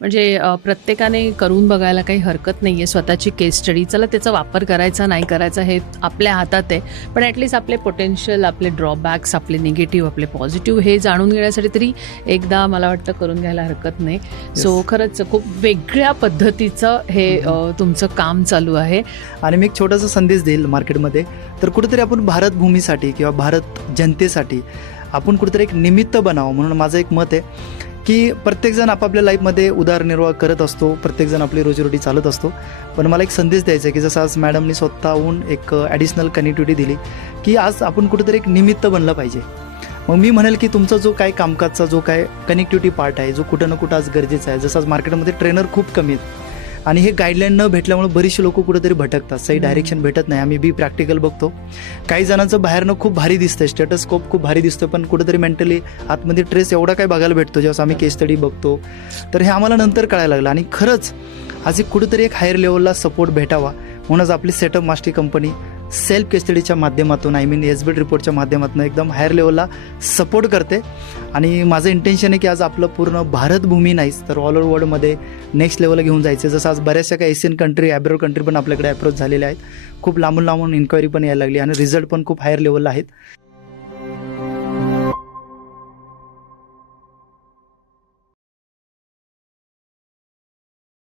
म्हणजे प्रत्येकाने करून बघायला काही हरकत नाही आहे. स्वतःची केस स्टडी, चला त्याचा वापर करायचा नाही करायचा हे आपल्या हातात आहे, पण ॲटलिस्ट आपले पोटेन्शियल, आपले ड्रॉबॅक्स, आपले निगेटिव्ह, आपले पॉझिटिव्ह हे जाणून घेण्यासाठी तरी एकदा मला वाटतं करून घ्यायला हरकत नाही. सो खरंच खूप वेगळ्या पद्धतीचं हे तुमचं काम चालू आहे. आणि मी एक छोटासा संदेश देईल मार्केटमध्ये, तर कुठेतरी आपण भारत भूमीसाठी किंवा भारत जनतेसाठी आपण कुठेतरी एक निमित्त बनावं, म्हणून माझं एक मत आहे की प्रत्येकजण आपापल्या लाईफमध्ये उदरनिर्वाह करत असतो, प्रत्येकजण आपली रोजीरोटी चालत असतो. पण मला एक संदेश द्यायचा आहे की जसं आज मॅडमनी स्वतःहून एक ॲडिशनल कनेक्टिव्हिटी दिली की आज आपण कुठेतरी एक निमित्त बनलं पाहिजे. मग मी म्हणेल की तुमचा जो काय कामकाजचा जो काय कनेक्टिव्हिटी पार्ट आहे, जो कुठं ना कुठं आज गरजेचा आहे. जसं आज मार्केटमध्ये ट्रेनर खूप कमी आहेत आणि हे गाईडलाईन न भेटल्यामुळे बरीचशी लोक कुठेतरी भटकतात, सही डायरेक्शन भेटत नाही. आम्ही बी प्रॅक्टिकल बघतो, काही जणांचं बाहेरनं खूप भारी दिसतं, स्टेटस्कोप खूप भारी दिसतं, पण कुठेतरी मेंटली आतमध्ये ट्रेस एवढा काय बघायला भेटतो जेव्हा आम्ही केस स्टडी बघतो. तर हे आम्हाला नंतर कळायला लागलं आणि खरंच आज एक कुठेतरी एक हायर लेवलला सपोर्ट भेटावा म्हणूनच आपली सेटअप मास्टरी कंपनी सेल्फ केस स्टडीच्या माध्यमातून, एसबीट रिपोर्टच्या माध्यमातून एकदम हायर लेवलला सपोर्ट करते. आणि माझं इंटेन्शन आहे की आज आपलं पूर्ण भारतभूमी नाहीच तर ऑल ओव्हर वर्ल्डमध्ये नेक्स्ट लेवलला घेऊन जायचं. जसं आज बऱ्याचशा काही एशियन कंट्री, ॲब्रॉड कंट्री पण आपल्याकडे अप्रोच झालेल्या आहेत, खूप लांबून इन्क्वायरी पण यायला लागली आणि रिझल्ट पण खूप हायर लेवलला आहेत.